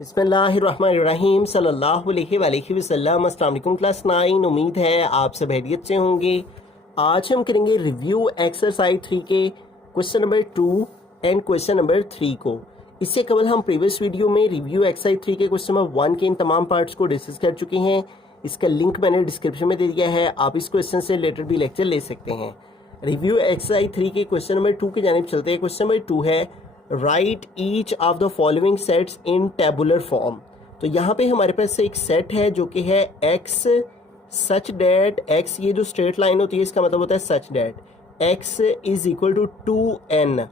बिस्मिल्लाहिर्रहमानिर्रहीम सल्लल्लाहु अलैहि वसल्लम। अस्सलाम वालेकुम क्लास 9। उम्मीद है आप सब खैरियत से होंगे। आज हम करेंगे रिव्यू एक्सरसाइज 3 के question number 2 and question number 3 को। इससे कबल हम प्रीवियस वीडियो में रिव्यू एक्सरसाइज 3 के क्वेश्चन नंबर 1 के इन तमाम पार्ट्स को डिस्कस कर चुके हैं। इसका लिंक मैंने डिस्क्रिप्शन में दे दिया है, आप इस क्वेश्चन से रिलेटेड भी लेक्चर ले सकते हैं। रिव्यू एक्सरसाइज 3 के क्वेश्चन नंबर 2 की जानिब चलते हैं। क्वेश्चन नंबर 2 है right each of the following sets in tabular form. तो यहाँ पे हमारे पास एक सेट है जो कि है एक्स सच डैट एक्स, ये जो स्ट्रेट लाइन होती है इसका मतलब होता है such that x is equal to 2n,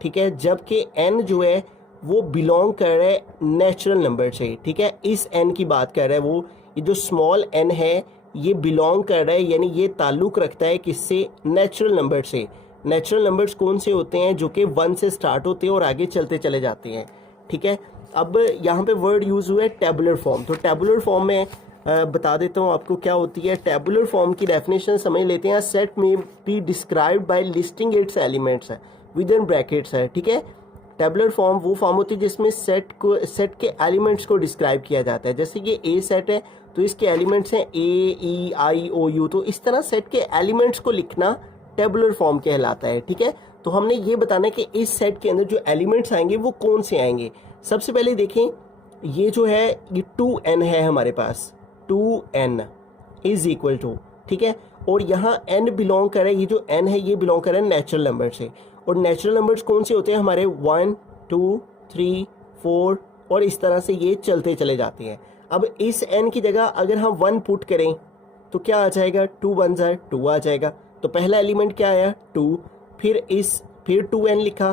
ठीक है, जबकि n जो है वो बिलोंग कर रहा है नेचुरल नंबर से, ठीक है। इस n की बात कर रहा है वो, ये जो स्मॉल n है ये बिलोंग कर रहा है, यानी ये ताल्लुक़ रखता है किससे, नेचुरल नंबर से। नेचुरल नंबर्स कौन से होते हैं, जो कि 1 से स्टार्ट होते हैं और आगे चलते चले जाते हैं, ठीक है। अब यहाँ पे वर्ड यूज़ हुआ है टेबुलर फॉर्म। तो टेबुलर फॉर्म में बता देता हूँ आपको क्या होती है। टेबुलर फॉर्म की डेफिनेशन समझ लेते हैं। सेट में be described bye listing it's elements है विद इन ब्रैकेट्स है, ठीक है। टेबुलर फॉर्म वो फॉर्म होती है जिसमें सेट के एलिमेंट्स को डिस्क्राइब किया जाता है। जैसे कि ए सेट है तो इसके एलिमेंट्स हैं ए ई आई ओ यू, तो इस तरह सेट के एलिमेंट्स को लिखना टेबुलर फॉर्म कहलाता है, ठीक है। तो हमने ये बताना है कि इस सेट के अंदर जो एलिमेंट्स आएंगे वो कौन से आएंगे। सबसे पहले देखें, ये जो है ये 2n है हमारे पास, 2n इज इक्वल टू, ठीक है, और यहाँ n बिलोंग कर रहा है, ये जो n है ये बिलोंग कर रहा है नेचुरल नंबर से। और नेचुरल नंबर्स कौन से होते हैं हमारे, 1 2 3 4 और इस तरह से ये चलते चले जाते हैं। अब इस n की जगह अगर हम 1 पुट करें तो क्या आ जाएगा, 2 1 ज़ा 2 आ जाएगा। तो पहला एलिमेंट क्या आया, 2, फिर 2n लिखा।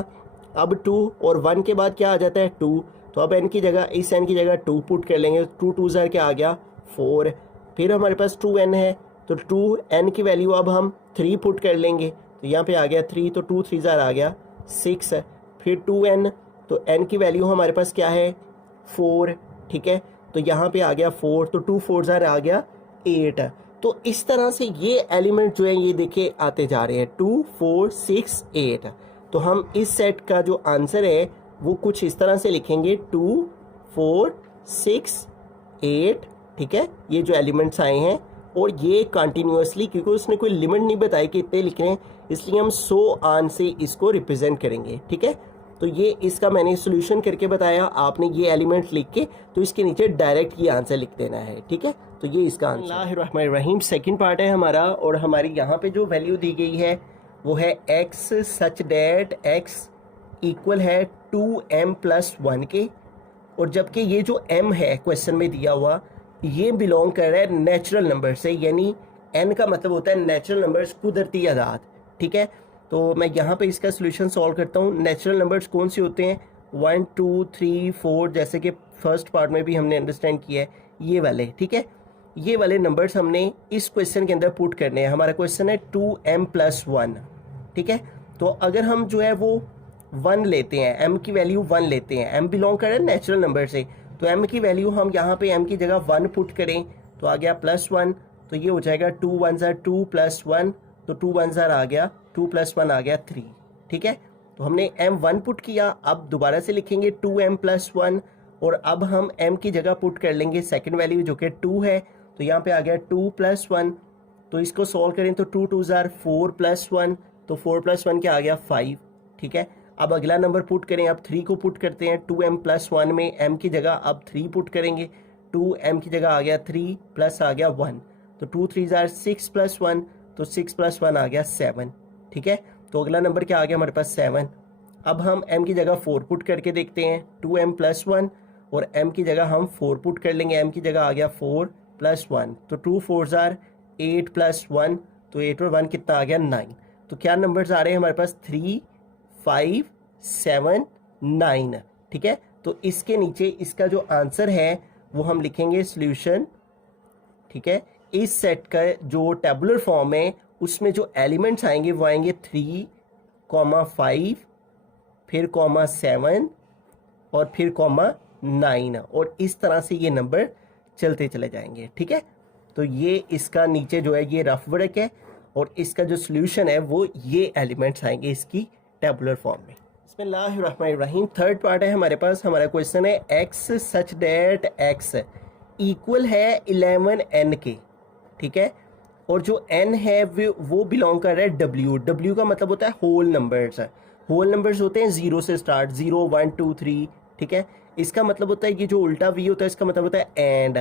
अब 2 और 1 के बाद क्या आ जाता है 2, तो अब n की जगह, इस n की जगह 2 पुट कर लेंगे। 2 2 ज़ा क्या आ गया 4। फिर हमारे पास 2n है तो 2n की वैल्यू अब हम 3 पुट कर लेंगे, तो यहाँ पे आ गया 3, तो 2 3 ज़ा आ गया 6। फिर 2n, तो n की वैल्यू हमारे पास क्या है 4, ठीक है, तो यहाँ पे आ गया 4, तो 2 4 ज़ा आ गया 8। तो इस तरह से ये एलिमेंट जो है ये देखिए आते जा रहे हैं 2 4 6 8। तो हम इस सेट का जो आंसर है वो कुछ इस तरह से लिखेंगे 2 4 6 8, ठीक है। ये जो एलिमेंट्स आए हैं और ये कंटिन्यूसली, क्योंकि उसने कोई लिमिट नहीं बताई कि इतने लिख रहे हैं, इसलिए हम 100 आन से इसको रिप्रेजेंट करेंगे, ठीक है। तो ये इसका मैंने सोल्यूशन करके बताया, आपने ये एलिमेंट लिख के तो इसके नीचे डायरेक्ट ये आंसर लिख देना है, ठीक है। तो ये इसका आंसर। सेकंड पार्ट है हमारा, और हमारी यहाँ पे जो वैल्यू दी गई है वो है x such that x equal है 2m+1 के, और जबकि ये जो m है क्वेश्चन में दिया हुआ ये बिलोंग कर रहा है नेचुरल नंबर से, यानी n का मतलब होता है नेचुरल नंबर्स कुदरती आदाद, ठीक है। तो मैं यहाँ पे इसका सोल्यूशन सॉल्व करता हूँ। नेचुरल नंबर्स कौन से होते हैं, 1 2 3 4, जैसे कि फर्स्ट पार्ट में भी हमने अंडरस्टैंड किया है, ये वाले, ठीक है। ये वाले नंबर्स हमने इस क्वेश्चन के अंदर पुट करने हैं। हमारा क्वेश्चन है 2m+1, ठीक है। तो अगर हम जो है वो 1 लेते हैं, m की वैल्यू 1 लेते हैं, m बिलोंग कर रहा है नेचुरल नंबर से, तो m की वैल्यू हम यहाँ पे m की जगह 1 पुट करें तो आ गया +1, तो ये हो जाएगा 2 1 ज़ा 2 +1, तो 2 1 ज़ा आ गया 2 + 1 आ गया 3, ठीक है। तो हमने m 1 पुट किया, अब दोबारा से लिखेंगे 2m+1, और अब हम m की जगह पुट कर लेंगे सेकंड वैल्यू जो कि 2 है, तो यहाँ पे आ गया 2 + 1, तो इसको सॉल्व करें तो 2 2 ज़ा 4 + 1, तो 4 + 1 क्या आ गया 5, ठीक है। अब अगला नंबर पुट करें, अब 3 को पुट करते हैं। 2m+1 में m की जगह अब 3 पुट करेंगे, 2m की जगह आ गया 3 प्लस आ गया 1, तो 2 3 ज़ा 6 + 1, तो 6 + 1 आ गया 7, ठीक है। तो अगला नंबर क्या आ गया हमारे पास 7। अब हम m की जगह 4 पुट करके देखते हैं, 2m+1 और m की जगह हम 4 पुट कर लेंगे, m की जगह आ गया 4 + 1, तो 2 4 ज़ा 8 + 1, तो 8 और 1 कितना आ गया 9। तो क्या नंबर्स आ रहे हैं हमारे पास 3 5 7 9, ठीक है। तो इसके नीचे इसका जो आंसर है वो हम लिखेंगे सोल्यूशन, ठीक है। इस सेट का जो टेबुलर फॉर्म है उसमें जो एलिमेंट्स आएंगे वो आएंगे 3 5 फिर 7 और फिर 9, और इस तरह से ये नंबर चलते चले जाएंगे, ठीक है। तो ये इसका नीचे जो है ये रफ वर्क है, और इसका जो सोल्यूशन है वो ये एलिमेंट्स आएंगे इसकी टेबुलर फॉर्म में। बिस्मिल्लाहिर्रहमानिर्रहीम। थर्ड पार्ट है हमारे पास। हमारा क्वेश्चन है एक्स सच डेट एक्स इक्वल है 11n के, ठीक है। और जो n है वो बिलोंग कर रहा है w का मतलब होता है होल नंबर्स। होल नंबर्स होते हैं जीरो से स्टार्ट, 0 1 2 3, ठीक है। इसका मतलब होता है कि जो उल्टा v होता है इसका मतलब होता है एंड,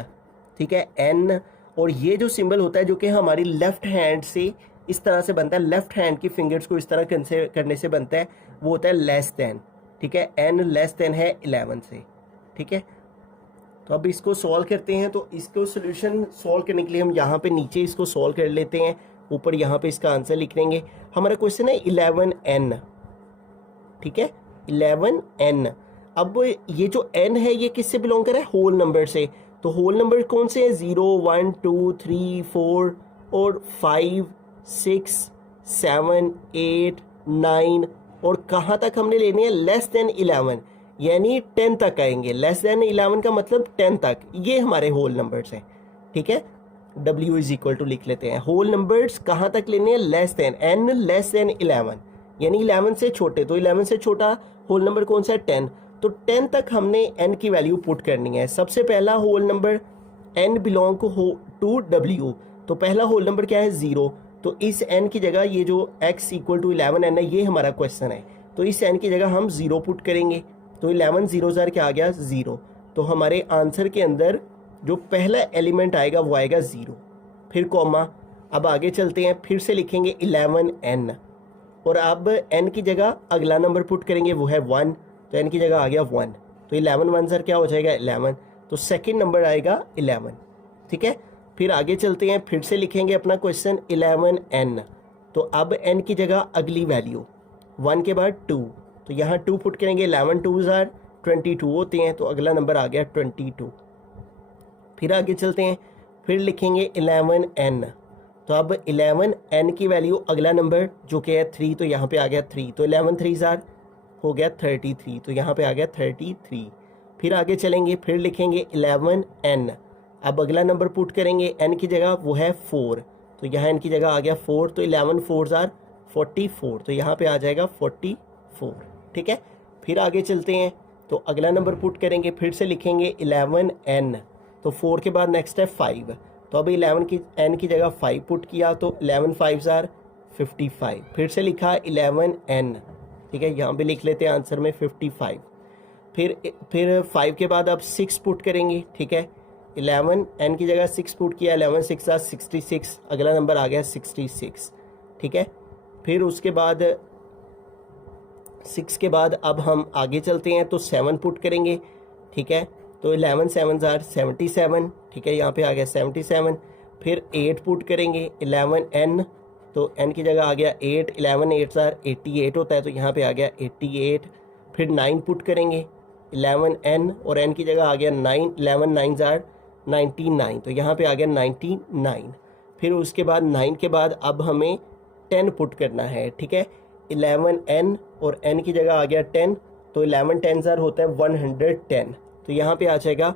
ठीक है, n। और ये जो सिंबल होता है जो कि हमारी लेफ्ट हैंड से इस तरह से बनता है, लेफ्ट हैंड की फिंगर्स को इस तरह करने से बनता है, वो होता है लेस देन, ठीक है। n लेस देन है 11 से, ठीक है। तो अब इसको सॉल्व करते हैं। तो इसको सोल्यूशन सॉल्व करने के लिए हम यहाँ पे नीचे इसको सॉल्व कर लेते हैं, ऊपर यहाँ पे इसका आंसर लिख लेंगे। हमारा क्वेश्चन है 11n, ठीक है, 11n। अब ये जो n है ये किससे बिलोंग कर रहा है? होल नंबर से। तो होल नंबर कौन से हैं? 0 1 2 3 4 और 5 6 7 8 9। और कहाँ तक हमने लेने हैं? लेस देन 11, यानी 10 तक आएंगे। लेस देन 11 का मतलब 10 तक, ये हमारे होल नंबर्स हैं, ठीक है। w इज इक्वल टू लिख लेते हैं। होल नंबर्स कहाँ तक लेने हैं? Less than, n less than 11, यानी 11 से छोटे। तो 11 से छोटा होल नंबर कौन सा है? 10। तो 10 तक हमने n की वैल्यू पुट करनी है। सबसे पहला whole number n belong to w, तो पहला होल नंबर क्या है? 0। तो इस n की जगह ये जो x इक्वल टू 11n है, ये हमारा क्वेश्चन है। तो इस n की जगह हम 0 पुट करेंगे। तो 11 0 ज़ार क्या आ गया? 0। तो हमारे आंसर के अंदर जो पहला एलिमेंट आएगा वो आएगा 0, फिर कॉमा। अब आगे चलते हैं, फिर से लिखेंगे 11n, और अब n की जगह अगला नंबर पुट करेंगे, वो है 1। तो n की जगह आ गया 1। तो 11 1 ज़ार क्या हो जाएगा? 11। तो सेकेंड नंबर आएगा 11, ठीक है। फिर आगे चलते हैं, फिर से लिखेंगे अपना क्वेश्चन 11n। तो अब n की जगह अगली वैल्यू 1 के बाद 2, तो यहाँ 2 पुट करेंगे। 11 2 ज़ार 22 होते हैं, तो अगला नंबर आ गया 22। फिर आगे चलते हैं, फिर लिखेंगे 11n। तो अब 11n की वैल्यू अगला नंबर जो कि है 3, तो यहाँ पे आ गया 3। तो 11 3 ज़ार हो गया 33, तो यहाँ पे आ गया 33। फिर आगे चलेंगे, फिर लिखेंगे 11n। अब अगला नंबर पुट करेंगे n की जगह, वो है 4। तो यहाँ n की जगह आ गया 4। तो 11 4 ज़ार 44, तो यहाँ पे आ जाएगा 44, ठीक है। फिर आगे चलते हैं, तो अगला नंबर पुट करेंगे, फिर से लिखेंगे 11n। तो 4 के बाद नेक्स्ट है 5। तो अभी 11 की n की जगह 5 पुट किया, तो 11 5 ज़ार 55। फिर से लिखा 11n, ठीक है, यहाँ पे लिख लेते हैं आंसर में 55। फिर 5 के बाद अब 6 पुट करेंगे, ठीक है। 11 n की जगह 6 पुट किया, 11 6 ज़ार 66, अगला नंबर आ गया 66, ठीक है। फिर उसके बाद 6 के बाद अब हम आगे चलते हैं, तो 7 पुट करेंगे, ठीक है। तो 11 7 ज़ार 77, ठीक है, यहाँ पे आ गया 77। फिर 8 पुट करेंगे 11n, तो n की जगह आ गया 8। 11 8 ज़ार 88 होता है, तो यहाँ पे आ गया 88। फिर 9 पुट करेंगे 11n, और n की जगह आ गया 9। 11 9 ज़ार 99, तो यहाँ पे आ गया 99। फिर उसके बाद 9 के बाद अब हमें 10 पुट करना है, ठीक है। 11n और n की जगह आ गया 10, तो 11 10 ज़ार होता है 110, तो यहाँ पे आ जाएगा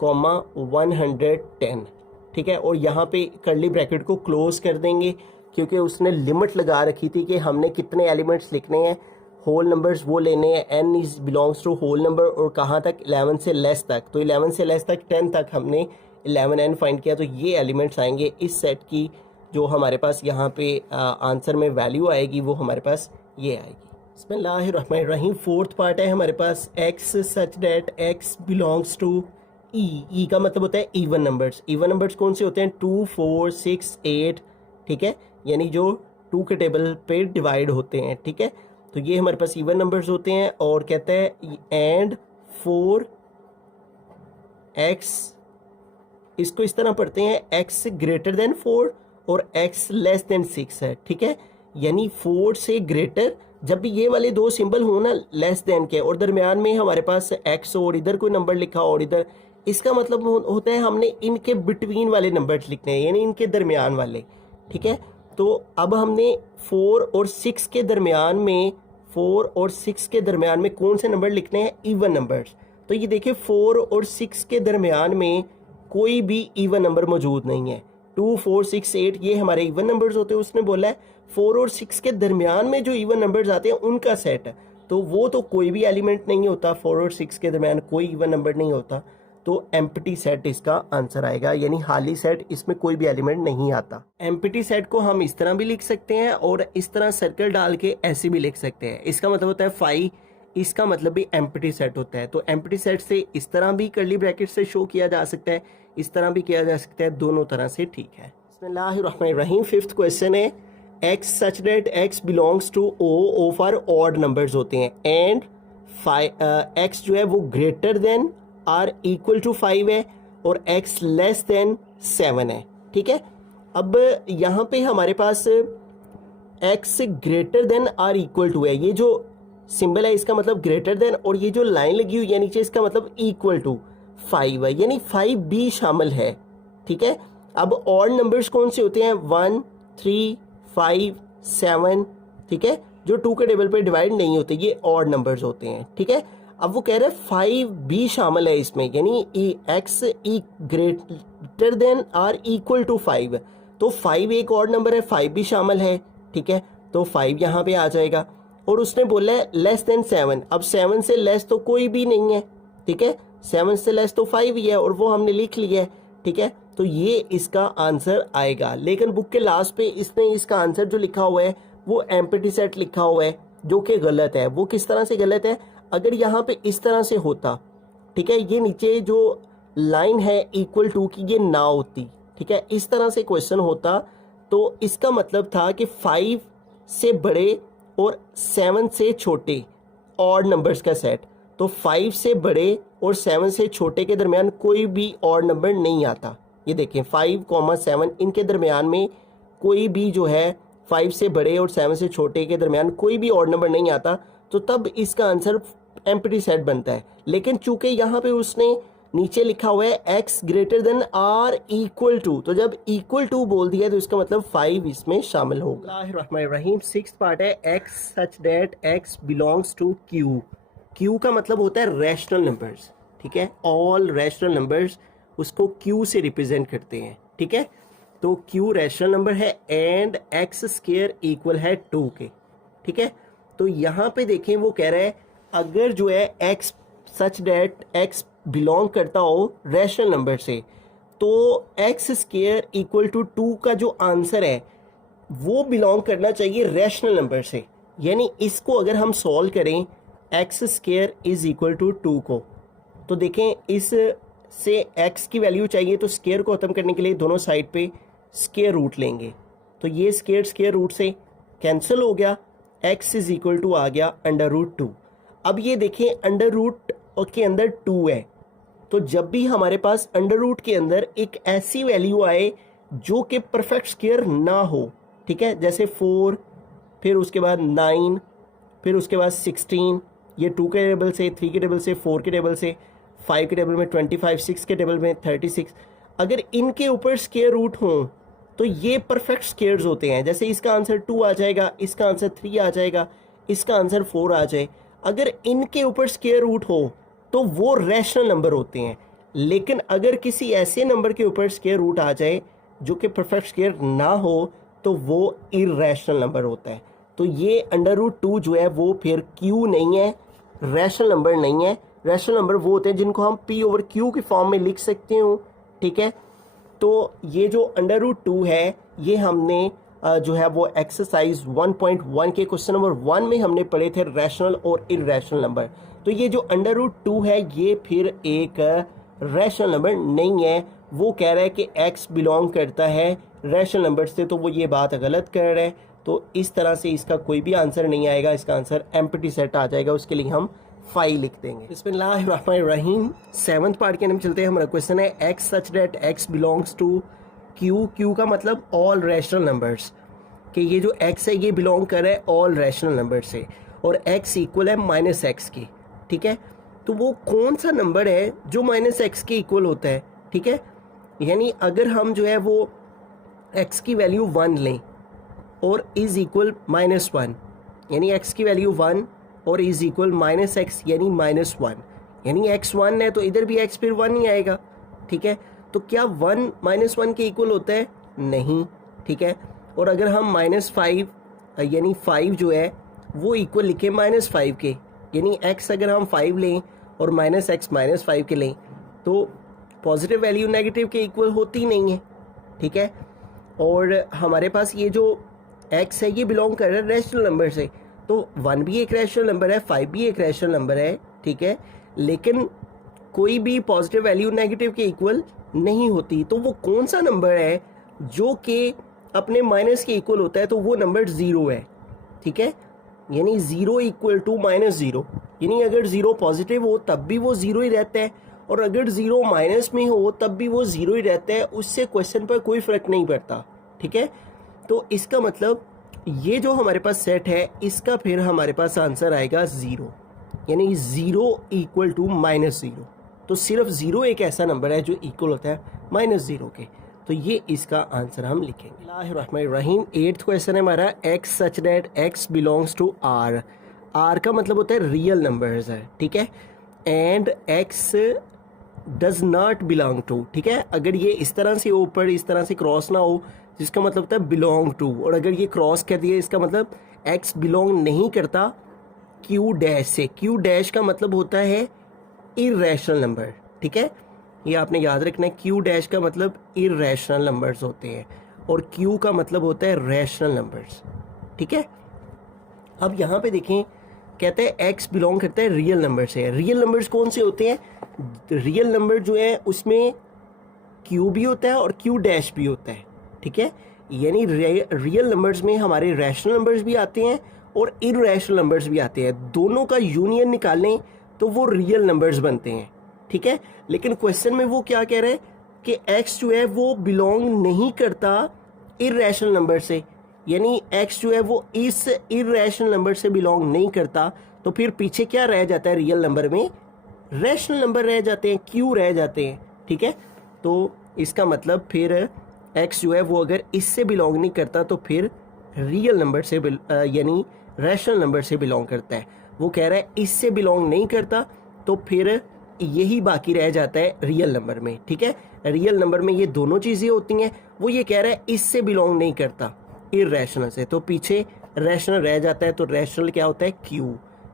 कॉमा 110, ठीक है। और यहाँ पे कर्ली ब्रैकेट को क्लोज कर देंगे, क्योंकि उसने लिमिट लगा रखी थी कि हमने कितने एलिमेंट्स लिखने हैं, होल नंबर्स वो लेने हैं। n is belongs to whole number, और कहाँ तक? 11 से लेस तक। तो 11 से लेस तक 10 तक हमने 11n फाइंड किया, तो ये एलिमेंट्स आएंगे इस सेट की। जो हमारे पास यहाँ पे आंसर में वैल्यू आएगी वो हमारे पास ये आएगी। बिस्मिल्लाहिर्रहमानिर्रहीम। फोर्थ पार्ट है हमारे पास x such that x belongs to e का मतलब होता है इवन नंबर्स। इवन नंबर्स कौन से होते हैं? 2 4 6 8, ठीक है, यानी जो 2 के टेबल पे डिवाइड होते हैं, ठीक है। तो ये हमारे पास इवन नंबर्स होते हैं। और कहता है एंड 4x, इसको इस तरह पढ़ते हैं x ग्रेटर देन 4 और x लेस देन 6 है, ठीक है। यानी 4 से ग्रेटर, जब भी ये वाले दो सिंबल हो ना लेस देन के, और दरमियान में हमारे पास x और इधर कोई नंबर लिखा और इधर, इसका मतलब होता है हमने इनके बिटवीन वाले नंबर्स लिखने हैं, यानी इनके दरमियान वाले, ठीक है। तो अब हमने 4 और 6 के दरमियान में, 4 और 6 के दरमियान में कौन से नंबर लिखने हैं? Even numbers. तो ये देखिए 4 और 6 के दरमियान में कोई भी इवन नंबर मौजूद नहीं है। 2 4 6 8 ये हमारे इवन नंबर्स होते हैं। उसने बोला है 4 और 6 के दरमियान में जो इवन नंबर्स आते हैं उनका सेट है। तो तो वो तो कोई भी एलिमेंट नहीं होता, 4 और 6 के दरमियान कोई इवन नंबर नहीं होता, तो एम्प्टी सेट इसका आंसर आएगा, यानी खाली सेट, इसमें कोई भी एलिमेंट नहीं आता। एम्प्टी सेट को हम इस तरह भी लिख सकते हैं और इस तरह सर्कल डाल के ऐसे भी लिख सकते हैं। इसका मतलब होता है 5, इसका मतलब भी एम्प्टी सेट होता है। तो एम्प्टी सेट से इस तरह भी कर्ली ब्रैकेट से शो किया जा सकता है, इस तरह भी किया जा सकता है, दोनों तरह से ठीक है। बिस्मिल्लाहिर्रहमानिर्रहीम। 5th क्वेश्चन है x such that x belongs to O for odd numbers होते हैं एंड x जो है वो greater than or equal to 5 है और x लेस देन 7 है, ठीक है। अब यहाँ पे हमारे पास x greater than or equal to है, ये जो सिंबल है इसका मतलब ग्रेटर देन, और ये जो लाइन लगी हुई है नीचे इसका मतलब इक्वल टू 5 है, यानी 5 भी शामिल है, ठीक है। अब ऑड नंबर्स कौन से होते हैं? 1, 3, 5, 7, ठीक है, जो 2 के टेबल पे डिवाइड नहीं होते, ये ऑड नंबर्स होते हैं, ठीक है। अब वो कह रहे हैं 5 भी शामिल है इसमें, यानी x greater than or equal to 5, तो 5 एक ऑड नंबर है, 5 भी शामिल है, ठीक है, तो 5 यहाँ पे आ जाएगा। और उसने बोला है लेस देन 7, अब 7 से लेस तो कोई भी नहीं है, ठीक है, 7 से लेस तो 5 ही है और वो हमने लिख लिया है, ठीक है, तो ये इसका आंसर आएगा। लेकिन बुक के लास्ट पे इसने इसका आंसर जो लिखा हुआ है वो एम्प्टी सेट लिखा हुआ है, जो कि गलत है। वो किस तरह से गलत है? अगर यहाँ पे इस तरह से होता, ठीक है, ये नीचे जो लाइन है इक्वल टू की ये ना होती, ठीक है, इस तरह से क्वेश्चन होता तो इसका मतलब था कि 5 से बड़े और 7 से छोटे ऑड नंबर्स का सेट, तो 5 से बड़े और 7 से छोटे के दरमियान कोई भी ऑड नंबर नहीं आता। ये देखें 5,7 इनके दरमियान में कोई भी जो है 5 से बड़े और 7 से छोटे के दरमियान कोई भी ऑड नंबर नहीं आता, तो तब इसका आंसर एम्प्टी सेट बनता है। लेकिन चूंकि यहाँ पे उसने नीचे लिखा हुआ है x greater than or equal to, तो जब इक्वल टू बोल दिया तो इसका मतलब 5 इसमें शामिल होगा। रहीम 6th पार्ट है x such that x belongs to q। q का मतलब होता है रैशनल नंबर्स, ठीक है, ऑल रैशनल नंबर्स उसको q से रिप्रेजेंट करते हैं, ठीक है। तो q रैशनल नंबर है एंड x स्क्वायर इक्वल है 2 के, ठीक है। तो यहाँ पे देखें वो कह रहा है अगर जो है x such that x belong करता हो रैशनल नंबर से, तो x स्क्वायर इक्वल टू 2 का जो आंसर है वो बिलोंग करना चाहिए रैशनल नंबर से। यानी इसको अगर हम सॉल्व करें x square is equal to 2 को, तो देखें इस से x की वैल्यू चाहिए, तो स्क्वायर को ख़त्म करने के लिए दोनों साइड पे स्क्वायर रूट लेंगे, तो ये स्क्वायर रूट से कैंसिल हो गया, x इज इक्वल टू आ गया √2। अब ये देखें अंडर रूट के अंदर 2 है, तो जब भी हमारे पास अंडर रूट के अंदर एक ऐसी वैल्यू आए जो कि परफेक्ट स्क्वायर ना हो, ठीक है, जैसे 4, फिर उसके बाद 9, फिर उसके बाद 16, ये 2 के टेबल से, 3 के टेबल से, 4 के टेबल से, 5 के टेबल में 25, 6 के टेबल में 36, अगर इनके ऊपर स्क्वायर रूट हों तो ये परफेक्ट स्क्वायर्स होते हैं। जैसे इसका आंसर 2 आ जाएगा, इसका आंसर 3 आ जाएगा, इसका आंसर 4 आ जाए, अगर इनके ऊपर स्क्वायर रूट हो तो वो रैशनल नंबर होते हैं। लेकिन अगर किसी ऐसे नंबर के ऊपर स्क्वायर रूट आ जाए जो कि परफेक्ट स्क्वायर ना हो तो वो इरैशनल नंबर होता है। तो ये √2 जो है वो फिर क्यू नहीं है, रैशनल नंबर नहीं है। रैशनल नंबर वो होते हैं जिनको हम P/Q की फॉर्म में लिख सकते हो, ठीक है। तो ये जो √2 है ये हमने जो है वो एक्सरसाइज 1.1 के क्वेश्चन नंबर 1 में हमने पढ़े थे, रैशनल और इरैशनल नंबर। तो ये जो √2 है ये फिर एक रैशनल नंबर नहीं है। वो कह रहा है कि x बिलोंग करता है रैशनल नंबर से, तो वो ये बात गलत कर रहा है। तो इस तरह से इसका कोई भी आंसर नहीं आएगा, इसका आंसर एम्प्टी सेट आ जाएगा, उसके लिए हम 5 लिख देंगे। बिस्मिल्लाहिर्रहमानिर्रहीम 7th पार्ट के अंदर चलते हैं। हमारा क्वेश्चन है x such that x belongs to q। q का मतलब ऑल रैशनल नंबर्स, कि ये जो x है ये बिलोंग कर रहा है ऑल रैशनल नंबर से, और x इक्वल है -x के, ठीक है। तो वो कौन सा नंबर है जो -x के इक्वल होता है, ठीक है। यानी अगर हम जो है वो x की वैल्यू 1 लें और इज इक्वल -1, यानी x की वैल्यू 1 और इज इक्वल -x यानी -1, यानी x 1 है तो इधर भी x फिर 1 ही आएगा, ठीक है। तो क्या 1 -1 के इक्वल होता है? नहीं, ठीक है। और अगर हम -5 यानी 5 जो है वो इक्वल लिखे -5 के, यानी x अगर हम 5 लें और माइनस एक्स माइनस 5 के लें तो पॉजिटिव वैल्यू नेगेटिव के इक्वल होती नहीं है, ठीक है। और हमारे पास ये जो x है ये बिलोंग कर रहा है रैशनल नंबर से, तो 1 भी एक रैशनल नंबर है, 5 भी एक रैशनल नंबर है, ठीक है। लेकिन कोई भी पॉजिटिव वैल्यू नेगेटिव के इक्वल नहीं होती, तो वो कौन सा नंबर है जो कि अपने माइनस के इक्वल होता है, तो वो नंबर 0 है, ठीक है। यानी 0 इक्वल टू -0, यानी अगर 0 पॉजिटिव हो तब भी वो 0 ही रहता है और अगर 0 माइनस में हो तब भी वो 0 ही रहता है, उससे क्वेश्चन पर कोई फर्क नहीं पड़ता, ठीक है। तो इसका मतलब ये जो हमारे पास सेट है इसका फिर हमारे पास आंसर आएगा 0, यानी 0 इक्वल टू -0। तो सिर्फ 0 एक ऐसा नंबर है जो इक्वल होता है -0 के, तो ये इसका आंसर हम लिखेंगे। रहीम 8th क्वेश्चन है हमारा, x such that x belongs to r। r का मतलब होता है रियल नंबर्स है, ठीक है, and x does not belong to, ठीक है। अगर ये इस तरह से ऊपर इस तरह से क्रॉस ना हो जिसका मतलब होता है बिलोंग टू, और अगर ये क्रॉस कर दिए इसका मतलब x बिलोंग नहीं करता q डैश से। q डैश का मतलब होता है इररेशनल नंबर, ठीक है, ये आपने याद रखना है। q डैश का मतलब इररेशनल नंबर्स होते हैं और q का मतलब होता है रैशनल नंबर्स, ठीक है। अब यहाँ पे देखें, कहते हैं x बिलोंग करता है रियल नंबर से। रियल नंबर्स कौन से होते हैं? रियल नंबर जो है उसमें q भी होता है और q डैश भी होता है, ठीक है। यानी रियल नंबर्स में हमारे रैशनल नंबर्स भी आते हैं और इररेशनल नंबर्स भी आते हैं, दोनों का यूनियन निकालें तो वो रियल नंबर्स बनते हैं, ठीक है। लेकिन क्वेश्चन में वो क्या कह रहे हैं कि x जो है वो बिलोंग नहीं करता इररेशनल नंबर से, यानी x जो है वो इस इररेशनल नंबर से बिलोंग नहीं करता, तो फिर पीछे क्या रह जाता है रियल नंबर में? रैशनल नंबर रह जाते हैं, q रह जाते हैं, ठीक है। तो इसका मतलब फिर x जो है वो अगर इससे बिलोंग नहीं करता तो फिर रियल नंबर से यानी रैशनल नंबर से बिलोंग करता है। वो कह रहा है इससे बिलोंग नहीं करता तो फिर यही बाकी रह जाता है रियल नंबर में, ठीक है। रियल नंबर में ये दोनों चीज़ें होती हैं, वो ये कह रहा है इससे बिलोंग नहीं करता इररेशनल से, तो पीछे रैशनल रह जाता है, तो रैशनल क्या होता है? q,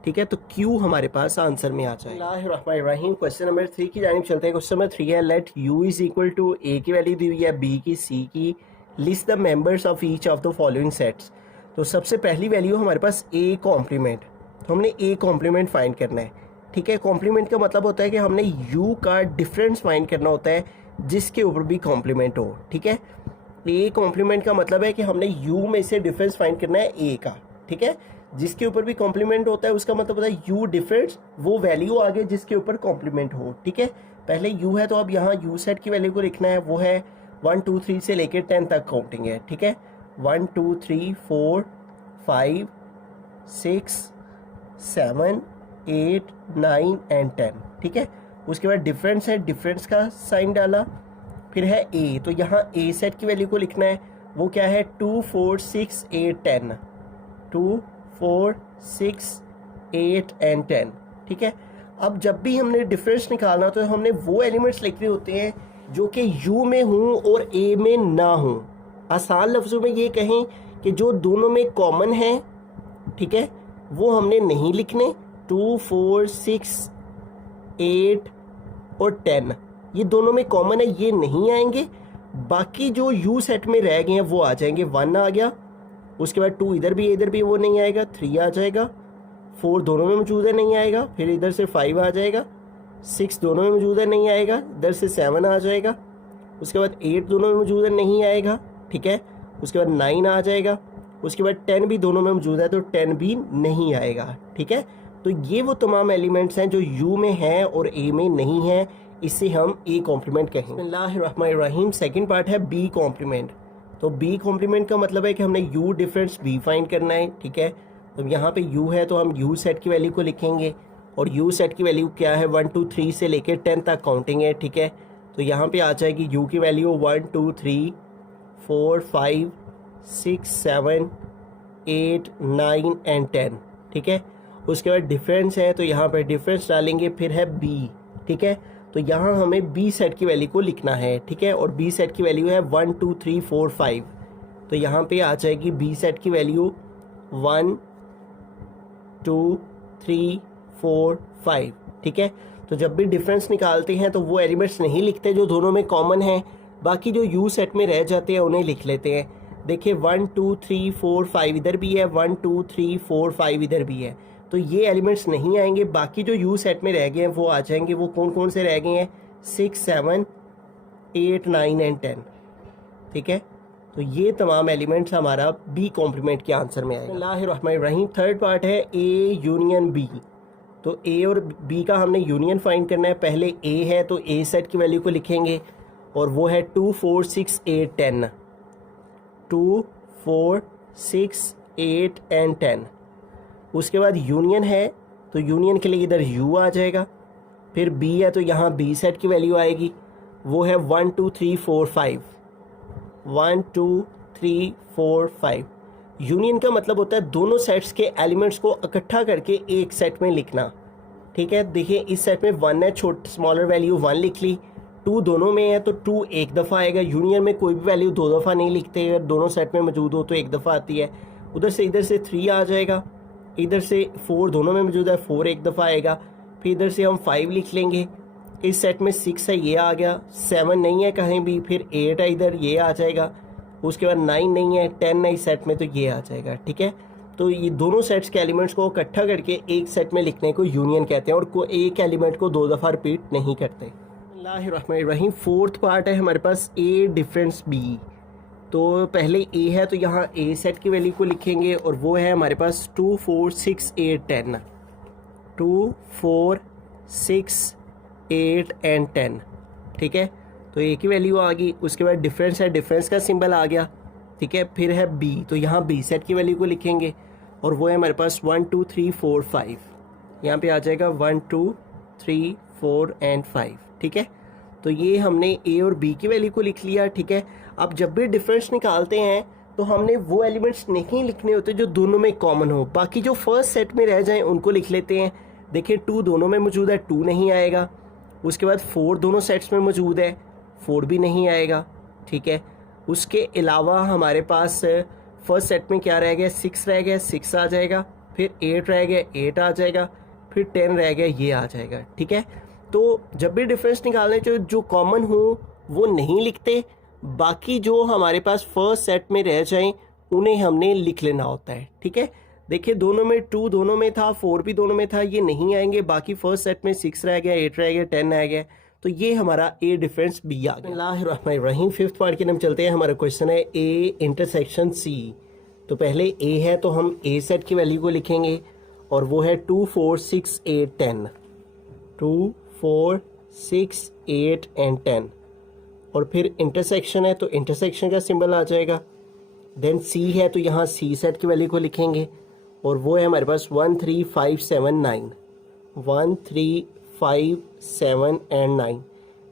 ठीक है। तो q हमारे पास आंसर में आ जाएगा। क्वेश्चन नंबर 3 की जानिब चलते हैं। क्वेश्चन नंबर 3 है, let u is equal to a की वैल्यू दी हुई है, b की, c की, list the members of each of the following sets. तो सबसे पहली वैल्यू हमारे पास a कॉम्प्लीमेंट, तो हमने a कॉम्प्लीमेंट फाइंड करना है, ठीक है। कॉम्प्लीमेंट का मतलब होता है कि हमने u का डिफरेंस फाइंड करना होता है जिसके ऊपर भी कॉम्प्लीमेंट हो, ठीक है। a कॉम्प्लीमेंट का मतलब है कि हमने u में से डिफरेंस फाइंड करना है a का, ठीक है। जिसके ऊपर भी कॉम्प्लीमेंट होता है उसका मतलब होता है u डिफरेंस, वो वैल्यू आगे जिसके ऊपर कॉम्प्लीमेंट हो, ठीक है। पहले u है तो अब यहाँ u सेट की वैल्यू को लिखना है, वो है 1 2 3 से लेकर 10 तक काउंटिंग है, ठीक है। 1 2 3 4 5 6 7 8 9 एंड 10, ठीक है। उसके बाद डिफरेंस है, डिफरेंस का साइन डाला, फिर है a, तो यहाँ a सेट की वैल्यू को लिखना है, वो क्या है 2 4 6 8 10, 2 4 6 8 एंड 10, ठीक है। अब जब भी हमने डिफरेंस निकालना तो हमने वो एलिमेंट्स लिखने होते हैं जो कि u में हूँ और a में ना हूँ। आसान लफ्ज़ों में ये कहें कि जो दोनों में कॉमन है, ठीक है, वो हमने नहीं लिखने। 2 4 6 8 और 10 ये दोनों में कॉमन है, ये नहीं आएंगे। बाकी जो u सेट में रह गए हैं वो आ जाएंगे। 1 आ गया, उसके बाद 2 इधर भी वो नहीं आएगा, 3 आ जाएगा, 4 दोनों में मौजूद है नहीं आएगा, फिर इधर से 5 आ जाएगा, 6 दोनों में मौजूद है नहीं आएगा, इधर से 7 आ जाएगा, उसके बाद 8 दोनों में मौजूद है नहीं आएगा, ठीक है। उसके बाद 9 आ जाएगा, उसके बाद 10 भी दोनों में मौजूद है तो 10 भी नहीं आएगा, ठीक है। तो ये वो तमाम एलिमेंट्स हैं जो u में हैं और a में नहीं है, इससे हम a कॉम्प्लीमेंट कहेंगे। बिस्मिल्लाहिर्रहमानिर्रहीम। सेकंड पार्ट है b कॉम्प्लीमेंट। तो b कॉम्प्लीमेंट का मतलब है कि हमने u डिफरेंस b फाइंड करना है, ठीक है। तो यहाँ पे u है तो हम u सेट की वैल्यू को लिखेंगे और u सेट की वैल्यू क्या है 1 2 3 से लेकर 10 तक काउंटिंग है, ठीक है। तो यहाँ पे आ जाएगी u की वैल्यू 1 2 3 4 5 6 7 8 9 एंड 10, ठीक है। उसके बाद डिफरेंस है तो यहाँ पर डिफरेंस डालेंगे, फिर है b, ठीक है। तो यहाँ हमें b सेट की वैल्यू को लिखना है, ठीक है। और b सेट की वैल्यू है 1 2 3 4 5, तो यहाँ पे आ जाएगी b सेट की वैल्यू 1 2 3 4 5। ठीक है, तो जब भी डिफरेंस निकालते हैं तो वो एलिमेंट्स नहीं लिखते जो दोनों में कॉमन हैं, बाकी जो यू सेट में रह जाते हैं उन्हें लिख लेते हैं। देखिए 1 2 3 4 5 इधर भी है, 1 2 3 4 5 इधर भी है, तो ये एलिमेंट्स नहीं आएंगे। बाकी जो यू सेट में रह गए हैं वो आ जाएंगे। वो कौन कौन से रह गए हैं? 6 7 8 9 एंड 10। ठीक है, तो ये तमाम एलिमेंट्स हमारा बी कॉम्प्लीमेंट के आंसर में आएगा। बिस्मिल्लाहिर्रहमानिर्रहीम। थर्ड पार्ट है ए यूनियन बी। तो ए और बी का हमने यूनियन फाइंड करना है। पहले ए है तो ए सेट की वैल्यू को लिखेंगे और वो है 2 4 6 8 10। 2 4 6 8 एंड 10। उसके बाद यूनियन है तो यूनियन के लिए इधर यू आ जाएगा। फिर बी है तो यहाँ बी सेट की वैल्यू आएगी, वो है 1 2 3 4 5। 1 2 3 4 5। यूनियन का मतलब होता है दोनों सेट्स के एलिमेंट्स को इकट्ठा करके एक सेट में लिखना। ठीक है, देखिए इस सेट में 1 है, स्मॉलर वैल्यू 1 लिख ली। 2 दोनों में है तो 2 एक दफ़ा आएगा। यूनियन में कोई भी वैल्यू 2 दफ़ा नहीं लिखते, अगर दोनों सेट में मौजूद हो तो एक दफ़ा आती है। उधर से इधर से 3 आ जाएगा, इधर से 4 दोनों में मौजूद है, 4 एक दफ़ा आएगा। फिर इधर से हम 5 लिख लेंगे। इस सेट में 6 है, ये आ गया। 7 नहीं है कहीं भी, फिर 8 है इधर, ये आ जाएगा। उसके बाद 9 नहीं है, 10 है इस सेट में, तो ये आ जाएगा। ठीक है, तो ये दोनों सेट्स के एलिमेंट्स को इकट्ठा करके एक सेट में लिखने को यूनियन कहते हैं और एक एलिमेंट को 2 दफ़ा रिपीट नहीं करते। बिस्मिल्लाहिर्रहमानिर्रहीम। फोर्थ पार्ट है हमारे पास ए डिफरेंस बी। तो पहले ए है तो यहाँ ए सेट की वैल्यू को लिखेंगे और वो है हमारे पास 2 4 6 8 10। 2 4 6 8 एंड 10। ठीक है, तो ए की वैल्यू आ गई। उसके बाद डिफरेंस है, डिफरेंस का सिंबल आ गया। ठीक है, फिर है बी, तो यहाँ बी सेट की वैल्यू को लिखेंगे और वो है हमारे पास 1 2 3 4 5। यहाँ पे आ जाएगा 1 2 3 4 एंड 5। ठीक है, तो ये हमने ए और बी की वैल्यू को लिख लिया। ठीक है, अब जब भी डिफरेंस निकालते हैं तो हमने वो एलिमेंट्स नहीं लिखने होते जो दोनों में कॉमन हो, बाकी जो फर्स्ट सेट में रह जाएं उनको लिख लेते हैं। देखिए 2 दोनों में मौजूद है, 2 नहीं आएगा। उसके बाद 4 दोनों सेट्स में मौजूद है, 4 भी नहीं आएगा। ठीक है, उसके अलावा हमारे पास फर्स्ट सेट में क्या रह गया? 6 रह गया, 6 आ जाएगा। फिर 8 रह गया, 8 आ जाएगा। फिर 10 रह गया, ये आ जाएगा। ठीक है, तो जब भी डिफरेंस निकालने जो कॉमन हो वो नहीं लिखते, बाकी जो हमारे पास फर्स्ट सेट में रह जाएं उन्हें हमने लिख लेना होता है। ठीक है, देखिए दोनों में 2 दोनों में था, 4 भी दोनों में था, ये नहीं आएंगे। बाकी फर्स्ट सेट में 6 रह गया, 8 रह गया, 10 रह गया, तो ये हमारा ए डिफरेंस बी आ गया। बिस्मिल्लाहिर्रहमानिर्रहीम। फिफ्थ पार्ट की हम चलते हैं। हमारा क्वेश्चन है ए इंटरसेक्शन सी। तो पहले ए है तो हम ए सेट की वैल्यू को लिखेंगे और वो है 2 4 6 8 10। 2 4 6 8 एंड 10। और फिर इंटरसेक्शन है तो इंटरसेक्शन का सिंबल आ जाएगा। देन सी है तो यहाँ सी सेट की वैल्यू को लिखेंगे और वो है हमारे पास 1 3 5 7 9। 1 3 5 7 एंड 9।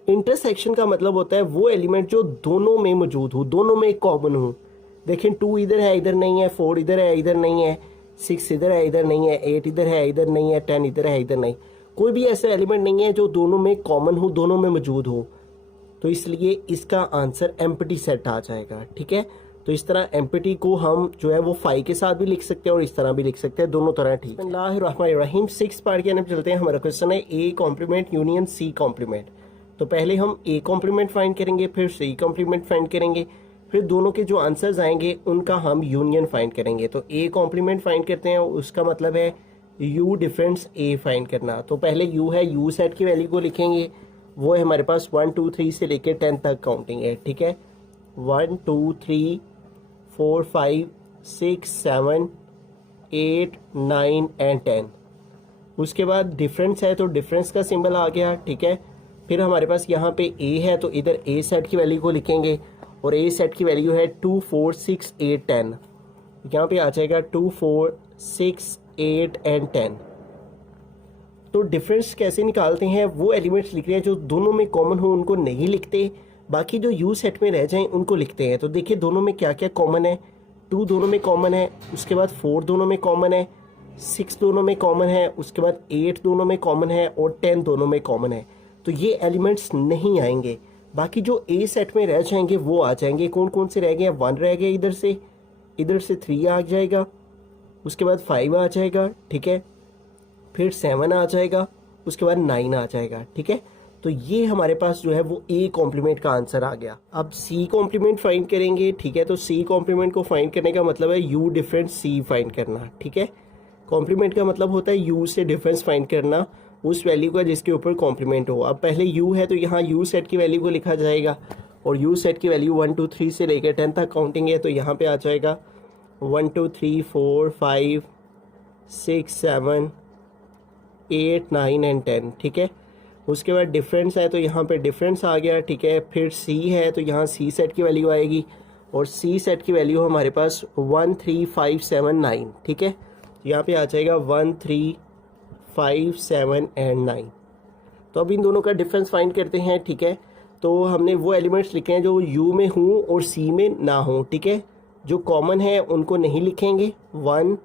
इंटरसेक्शन का मतलब होता है वो एलिमेंट जो दोनों में मौजूद हो, दोनों में कॉमन हो। देखें 2 इधर है, इधर नहीं है, 4 इधर है, इधर नहीं है, 6 इधर है, इधर नहीं है, 8 इधर है, इधर नहीं है, 10 इधर है, इधर नहीं। कोई भी ऐसा एलिमेंट नहीं है जो दोनों में कॉमन हो, दोनों में मौजूद हो, तो इसलिए इसका आंसर एम्प्टी सेट आ जाएगा। ठीक है, तो इस तरह एम्प्टी को हम जो है वो 5 के साथ भी लिख सकते हैं और इस तरह भी लिख सकते हैं, दोनों तरह ठीक है। बिस्मिल्लाहिर्रहमानिर्रहीम। 6 पार्ट के अंदर चलते हैं। हमारा क्वेश्चन है A complement union C complement. तो पहले हम ए कॉम्प्लीमेंट फाइंड करेंगे, फिर सी कॉम्प्लीमेंट फाइंड करेंगे, फिर दोनों के जो आंसर्स आएंगे उनका हम यूनियन फाइंड करेंगे। तो ए कॉम्प्लीमेंट फाइंड करते हैं, उसका मतलब है यू डिफरेंस ए फाइंड करना। तो पहले यू है, यू सेट की वैल्यू को लिखेंगे, वो है हमारे पास 1 2 3 से लेकर 10 तक काउंटिंग है। ठीक है, 1 2 3 4 5 6 7 8 9 एंड 10। उसके बाद डिफरेंस है तो डिफरेंस का सिंबल आ गया। ठीक है, फिर हमारे पास यहाँ पे ए है तो इधर ए सेट की वैल्यू को लिखेंगे और ए सेट की वैल्यू है 2 4 6 8 10। यहाँ पे आ जाएगा 2 4 6 8 एंड 10। तो डिफरेंस कैसे निकालते हैं? वो एलिमेंट्स लिख रहे हैं जो दोनों में कॉमन हो उनको नहीं लिखते, बाकी जो यू सेट में रह जाएं उनको लिखते हैं। तो देखिए दोनों में क्या क्या कॉमन है। 2 दोनों में कॉमन है, उसके बाद 4 दोनों में कॉमन है, 6 दोनों में कॉमन है, उसके बाद 8 दोनों में कॉमन है और 10 दोनों में कॉमन है। तो ये एलिमेंट्स नहीं आएंगे। बाकी जो ए सेट में रह जाएंगे वो आ जाएंगे। कौन कौन से रह गए? 1 रह गए, इधर से 3 आ जाएगा, उसके बाद 5 आ जाएगा। ठीक है, फिर 7 आ जाएगा, उसके बाद 9 आ जाएगा। ठीक है, तो ये हमारे पास जो है वो ए कॉम्प्लीमेंट का आंसर आ गया। अब सी कॉम्प्लीमेंट फाइंड करेंगे। ठीक है, तो सी कॉम्प्लीमेंट को फाइंड करने का मतलब है यू डिफरेंस सी फाइंड करना। ठीक है, कॉम्प्लीमेंट का मतलब होता है यू से डिफरेंस फाइंड करना उस वैल्यू का जिसके ऊपर कॉम्प्लीमेंट हो। अब पहले यू है तो यहाँ यू सेट की वैल्यू को लिखा जाएगा, और यू सेट की वैल्यू 1 2 3 से लेकर 10 तक काउंटिंग है, तो यहाँ पे आ जाएगा 1 2 3 4 5 6 7 8 9 एंड 10। ठीक है, उसके बाद डिफरेंस है तो यहाँ पे डिफरेंस आ गया। ठीक है, फिर सी है तो यहाँ सी सेट की वैल्यू आएगी, और सी सेट की वैल्यू हमारे पास 1 3 5 7 9। ठीक है, तो यहाँ पे आ जाएगा 1 3 5 7 एंड 9। तो अब इन दोनों का डिफरेंस फाइंड करते हैं। ठीक है, तो हमने वो एलिमेंट्स लिखे हैं जो यू में हूँ और सी में ना हो। ठीक है, जो कॉमन है उनको नहीं लिखेंगे। 1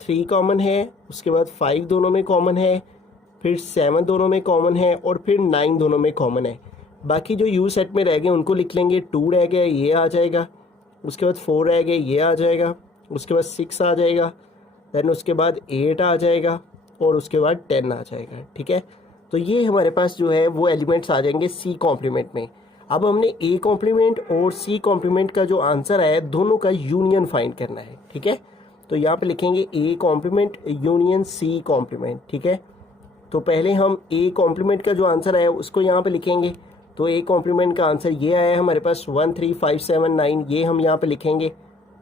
3 कॉमन है, उसके बाद 5 दोनों में कॉमन है, फिर 7 दोनों में कॉमन है, और फिर 9 दोनों में कॉमन है। बाकी जो यू सेट में रह गए उनको लिख लेंगे। 2 रह गए, ये आ जाएगा, उसके बाद 4 रह गए, ये आ जाएगा, उसके बाद 6 आ जाएगा, देन उसके बाद 8 आ जाएगा, और उसके बाद 10 आ जाएगा। ठीक है, तो ये हमारे पास जो है वो एलिमेंट्स आ जाएंगे सी कॉम्प्लीमेंट में। अब हमने ए कॉम्प्लीमेंट और सी कॉम्प्लीमेंट का जो आंसर है दोनों का यूनियन फाइंड करना है। ठीक है, तो यहाँ पे लिखेंगे A complement union C complement. ठीक है, तो पहले हम ए कॉम्प्लीमेंट का जो आंसर है उसको यहाँ पे लिखेंगे। तो ए कॉम्प्लीमेंट का आंसर ये आया है हमारे पास 1 3 5 7 9, ये हम यहाँ पे लिखेंगे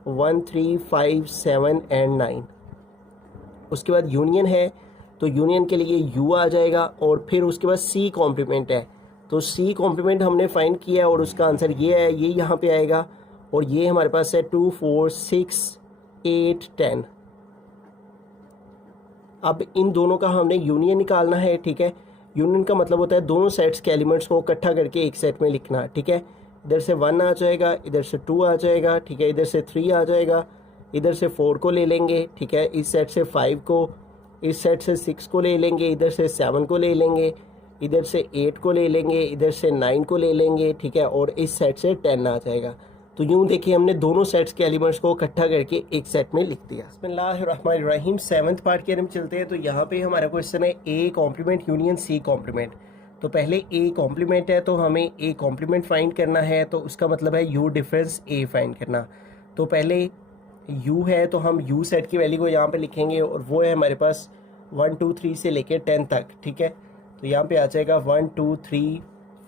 1 3 5 7 एंड 9। उसके बाद यूनियन है तो यूनियन के लिए यू आ जाएगा, और फिर उसके बाद सी कॉम्प्लीमेंट है तो सी कॉम्प्लीमेंट हमने फाइंड किया है और उसका आंसर ये है, ये यहाँ पे आएगा, और ये हमारे पास है 2 4 6 8 10। अब इन दोनों का हमने यूनियन निकालना है। ठीक है, यूनियन का मतलब होता है दोनों सेट्स के एलिमेंट्स को इकट्ठा करके एक सेट में लिखना। ठीक है, इधर से 1 आ जाएगा, इधर से 2 आ जाएगा। ठीक है, इधर से 3 आ जाएगा, इधर से 4 को ले लेंगे। ठीक है, इस सेट से 5 को, इस सेट से 6 को ले लेंगे, इधर से 7 को ले लेंगे, इधर से 8 को ले लेंगे, इधर से 9 को ले लेंगे। ठीक है, और इस सेट से 10 आ जाएगा। तो यूँ देखिए हमने दोनों सेट्स के एलिमेंट्स को इकट्ठा करके एक सेट में लिख दिया। बिस्मिल्लाहिर्रहमानिर्रहीम, 7th पार्ट की हम चलते हैं। तो यहाँ पे हमारा क्वेश्चन है A complement union C complement. तो पहले ए कॉम्प्लीमेंट है तो हमें ए कॉम्प्लीमेंट फाइंड करना है, तो उसका मतलब है यू डिफरेंस ए फाइंड करना। तो पहले यू है तो हम यू सेट की वैल्यू को यहाँ पे लिखेंगे, और वो है हमारे पास 1 2 3 से लेकर 10 तक। ठीक है, तो यहाँ पे आ जाएगा 1 2 3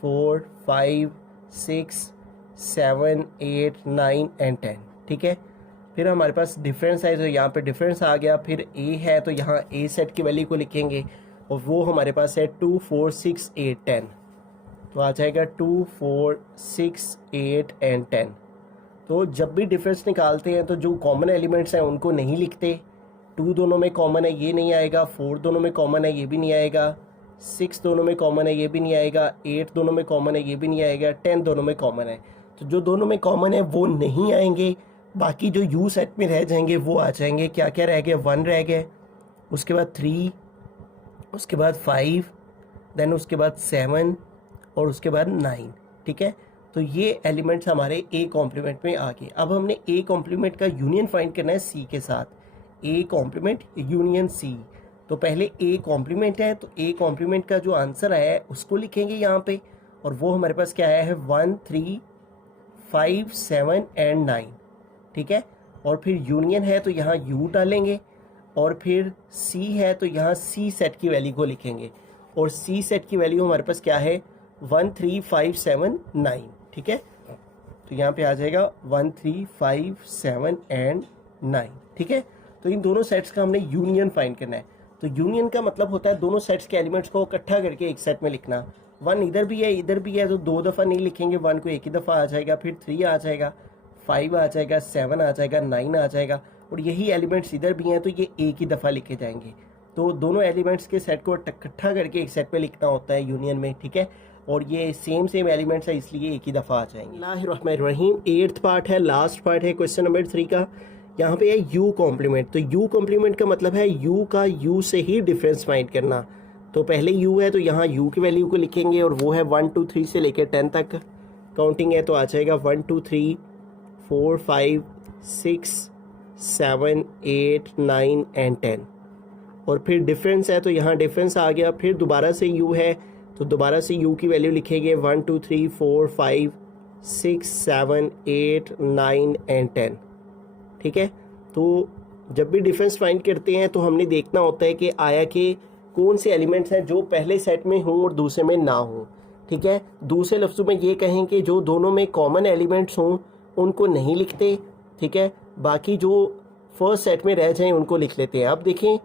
4 5 6 7 8 9 एंड 10। ठीक है, फिर हमारे पास डिफरेंस है तो यहाँ पे डिफरेंस आ गया। फिर ए है तो यहाँ ए सेट की वैल्यू को लिखेंगे, और वो हमारे पास है 2 4 6 8 10। तो आ जाएगा 2 4 6 8 एंड 10। तो जब भी डिफरेंस निकालते हैं तो जो कॉमन एलिमेंट्स हैं उनको नहीं लिखते। 2 दोनों में कॉमन है, ये नहीं आएगा। 4 दोनों में कॉमन है, ये भी नहीं आएगा। 6 दोनों में कॉमन है, ये भी नहीं आएगा। 8 दोनों में कॉमन है, ये भी नहीं आएगा। 10 दोनों में कॉमन है, तो जो दोनों में कॉमन है वो नहीं आएंगे। बाकी जो यू सेट में रह जाएंगे वो आ जाएंगे। क्या क्या रह गए? 1 रह गए, उसके बाद 3, उसके बाद 5, देन उसके बाद 7, और उसके बाद 9। ठीक है, तो ये एलिमेंट्स हमारे ए कॉम्प्लीमेंट में आ गए। अब हमने ए कॉम्प्लीमेंट का यूनियन फाइंड करना है सी के साथ। ए कॉम्प्लीमेंट यूनियन सी, तो पहले ए कॉम्प्लीमेंट है तो ए कॉम्प्लीमेंट का जो आंसर है उसको लिखेंगे यहाँ पे, और वो हमारे पास क्या आया है 1 3 5 7 एंड 9। ठीक है, और फिर यूनियन है तो यहाँ यू डालेंगे, और फिर सी है तो यहाँ सी सेट की वैल्यू को लिखेंगे, और सी सेट की वैल्यू हमारे पास क्या है 1 3 5 7 9। ठीक है, तो यहाँ पे आ जाएगा 1 3 5 7 एंड 9। ठीक है, तो इन दोनों सेट्स का हमने यूनियन फाइंड करना है। तो यूनियन का मतलब होता है दोनों सेट्स के एलिमेंट्स को इकट्ठा करके एक सेट में लिखना। 1 इधर भी है इधर भी है, तो 2 दफ़ा नहीं लिखेंगे, 1 को एक ही दफ़ा आ जाएगा, फिर 3 आ जाएगा, 5 आ जाएगा, 7 आ जाएगा, 9 आ जाएगा, और यही एलिमेंट्स इधर भी हैं तो ये एक ही दफ़ा लिखे जाएंगे। तो दोनों एलिमेंट्स के सेट को इकट्ठा करके एक सेट में लिखना होता है यूनियन में। ठीक है, और ये सेम एलिमेंट्स है इसलिए एक ही दफ़ा आ जाएंगे। बिस्मिल्लाहिर्रहमानिर्रहीम, 8th पार्ट है, लास्ट पार्ट है क्वेश्चन नंबर 3 का। यहाँ पे है यू कॉम्प्लीमेंट। तो यू कॉम्प्लीमेंट का मतलब है यू का यू से ही डिफरेंस फाइंड करना। तो पहले यू है तो यहाँ यू की वैल्यू को लिखेंगे, और वो है 1 2 3 से लेकर 10 तक काउंटिंग है, तो आ जाएगा 1 2 3 4 5 6 7 8 9 एंड 10। और फिर डिफरेंस है तो यहाँ डिफरेंस आ गया, फिर दोबारा से u है तो दोबारा से u की वैल्यू लिखेंगे 1 2 3 4 5 6 7 8 9 एंड 10। ठीक है, तो जब भी डिफरेंस फाइंड करते हैं तो हमने देखना होता है कि आया कि कौन से एलिमेंट्स हैं जो पहले सेट में हों और दूसरे में ना हों। ठीक है, दूसरे लफ्ज़ों में ये कहें कि जो दोनों में कॉमन एलिमेंट्स हों उनको नहीं लिखते। ठीक है, बाकी जो फर्स्ट सेट में रह जाएं उनको लिख लेते हैं। अब देखें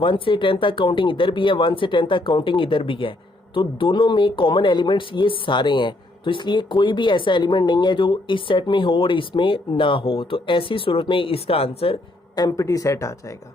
1 से 10 तक काउंटिंग इधर भी है, 1 से 10 तक काउंटिंग इधर भी है, तो दोनों में कॉमन एलिमेंट्स ये सारे हैं, तो इसलिए कोई भी ऐसा एलिमेंट नहीं है जो इस सेट में हो और इसमें ना हो। तो ऐसी सूरत में इसका आंसर एम्प्टी सेट आ जाएगा।